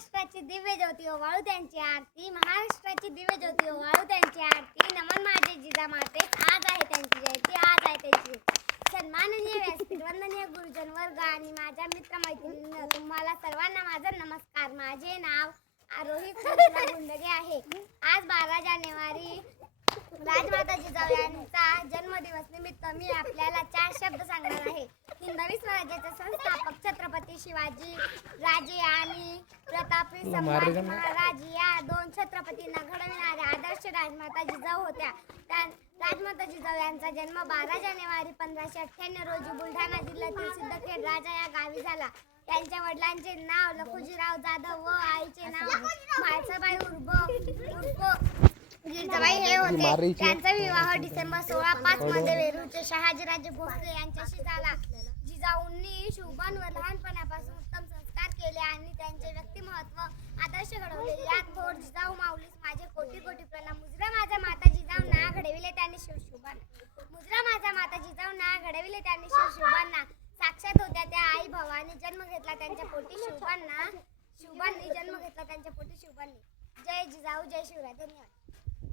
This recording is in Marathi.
महाराष्ट्राची दिव्य ज्योती ओवाळू त्यांची आरती, महाराष्ट्राची दिव्य ज्योती ओवाळू त्यांची आरती. नमन माझे जिजामाते, आज आहे त्यांची जयंती, आज आहे त्यांची. सन्माननीय व्यासपीठ, वंदनीय गुरुजन वर्ग आणि माझ्या मित्रमैत्रिणींनो, तुम्हाला सर्वांना माझा नमस्कार. माझे नाव रोहित कृष्ण गुंडगे आहे. आज 12 जानेवारी राजमाता जिजाऊ यांचा जन्मदिवस निमित्त मी आपल्याला 4 शब्द सांगणार आहे. हिंदवी स्वराज्याचे संस्थापक छत्रपती शिवाजी राजे आणि प्रतापी संभाजी महाराज या 2 छत्रपतींना घडविणाऱ्या आदर्श राजमाता जिजाऊ होत्या. राजमाता जिजाऊ यांचा जन्म 12 जानेवारी 1598 रोजी बुलढाणा जिल्ह्यातील सिद्धखेड राजा या गावी झाला. त्यांच्या वडिलांचे नाव लखुजीराव जाधव व आईचे नाव म्हाळसाबाई उर्फ गिरजाबाई हे होते. त्यांचा विवाह डिसेंबर 16, 5 मध्ये वेरूळचे शहाजीराजे भोसले यांच्याशी झाला. जिजाऊंनी शुभांवर लहानपणापासून उत्तम संस्कार केले आणि त्यांचे व्यक्तिमत्व आदर्श घडवले. यात थोर जिजाऊ माऊलीस माझे कोटी कोटी प्रणाम. मुजरा माझा माता जिजाऊंना घडविले त्यांनी शिवशोभांना. मुजरा माझा माता जिजाऊंना घडविले त्यांनी शिवशोभांना. साक्षात होत्या त्या आई भवानी जन्म घेतला त्यांच्या पोटी शिवबांनी जन्म घेतला त्यांच्या पोटी शिवबांनी. जय जिजाऊ, जय शिवराय. धन्यवाद.